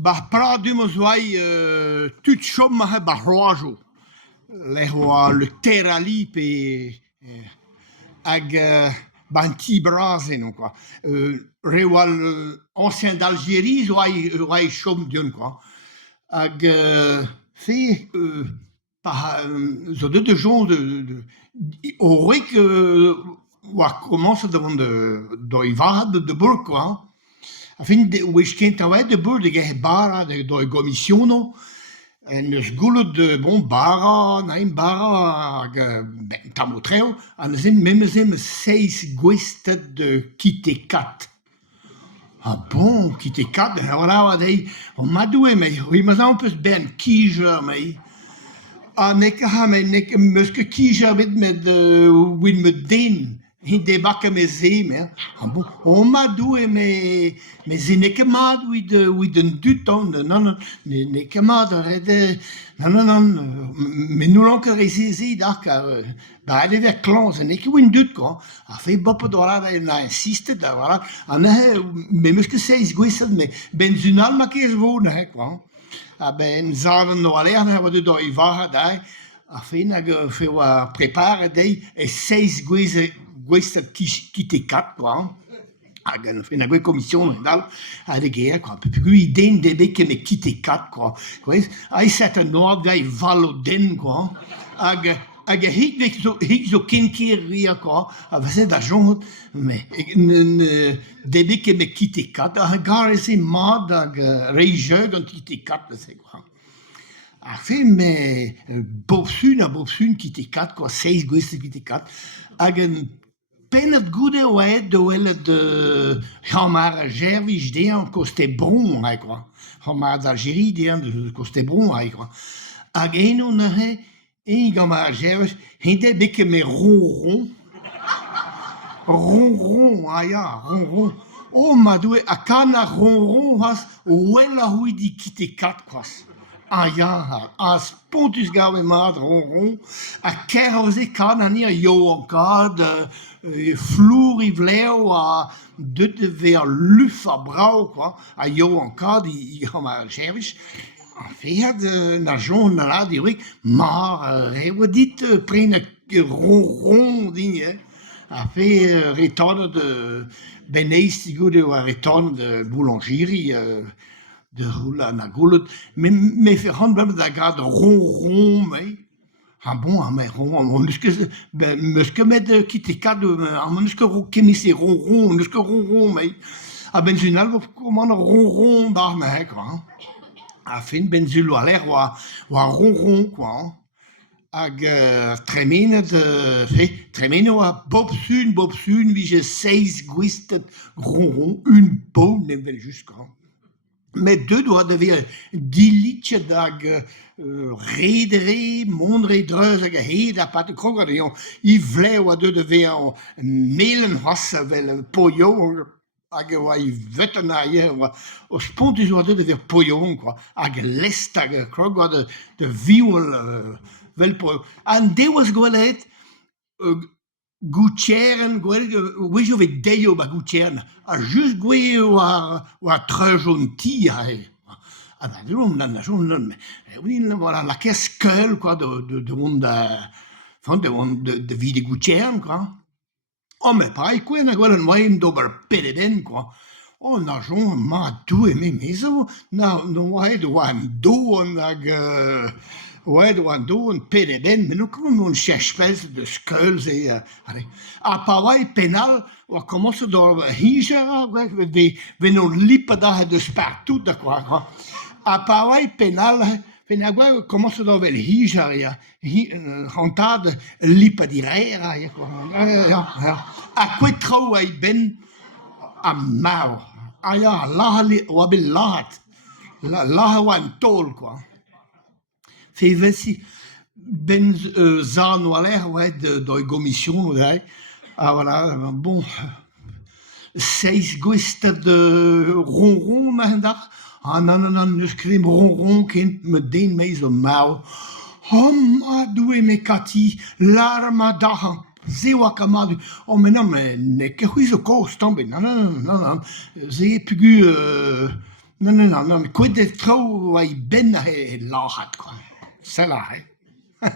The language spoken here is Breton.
Bah, pradum os oai tut chom ma he barroajo. Le terali pe hag banti brazen, quoi. Rewal ancien d'Algérie, oai chom dion, quoi. Hag fait zo de gens aurait que oa commence devant de ivar de bur, quoi. A fin wech kent a oa de bur de ge bara de gomissiono. En eus goulout de bara, na bara hag ben tamotreo, an eus memezem 6 gwestet de kite kat. Ah bon, kite kat, voilà, wa dei, o madoue mei, oui, ma zan peus ben kijer mei. Ah, nek ha, nek meus ket kijer met win me den. Hin debak me zem, ah bon, o madoue me ze nek mad wid un dut, non, nek mad, non, mais nous l'encore essayé d'accord, bah elle est clan, c'est nek win dut, quoi, a fait bop de voilà, on a insisté, voilà, on a, mais meus que c'est isgouissad, mais ben zunal ma kes vone, quoi. Ah ben, zaden no aller, wat de doi vaha dai, a fin hag fe oa prepare dei e 6 gwestet kite kat, quoi. Hag an fin hag commission dal, a de gea, quoi. Pe gu ideen de beke me kite kat, quoi. A set an noord gai valo den, quoi. Hag hik zo kenker ria, quoi. A vese da jongot, me de beke me kite kat, a gar ese mad hag reijeug an kite kat, se, quoi. A fait, mais bobsun kite kat, quoi, 6 gwestet kite kat, hag an penet goude oet de welet de Jean-Mar Gervich dean koste bron, quoi. Jean-Mar d'Algérie dean de koste bron, quoi. Hag eno nahe, Jean-Mar Gervich, hinde beke me ronron, ah ya, ronron. Oh, madoue, a kana ronron has, ouela hui di kite kat, quoi. Ah ja, a spontus gawe mat ronron, a kerose kan an ir jo an kad, flour i vleo a de ver luf a brau, quoi, a jo an kad i ma Gervich. A fead na jon na la dirik, mar oa dit prene ronron din, a fe retorne de beneist goude oa retorne de boulangeri, de roula na goulout, me fe ran bebe da grad ronron, mei. Ah bon, ah, mais ronron, meus ket met kite kat, meus ket kemise ronron, meus ket ronron, mei. A ben zunal vo koman ronron bar me, quoi. A fin ben zul a l'air oa ronron, quoi. Hag tremenet oa bobsun, vije 6 gwistet ronron, un pom, nem vel just, quoi. Mais deux doit devenir dilitje dag redere, mondre dreuz hag hed a pat kroger I vleo a deux devenir melen hasse vel pojo hag oa I vetten a ye o spontus oa deux devenir pojo, quoi, hag lest hag kroger de viol vel pojo. An deus gwelet gouttieren, wejo vet deio ba gouttieren, a just gwe oa trejon ti a he. A da drom nan a jom nan, voilà, la kes skeul, quoi, de vide gouttieren, quoi. Oh, mais pareil, quoi, na gwell an oaim d'ober pededen, quoi. Oh, na jom ma doue me mezo, na oaed oa an doon hag... Ouais, doan do un pedeben, mais nous comme mon chespes de skulls et a pareil penal, on commence dans hijera, ve non lipa da de partout, quoi. A pareil penal, venagua commence dans vel hijera, hantad lipa di rera, quoi. A quetrau ai ben a mau. Ah ja, la o abel lahat. La wan tol, quoi. Fe vesi ben zan o l'air, ouais, de gomission, ouais. Ah voilà, bon, 6 gwestet de ronron, ma ah non, neus krem ronron kent me den meiz o mau. Oh, ma doue me kati, l'arma dahan, zewa kamadu. Oh, mais non, mais ne ke huiz o kost, tombe, non, ze pugu... Non, quid de tro ai ben e lachat, quoi. C'est là, hein.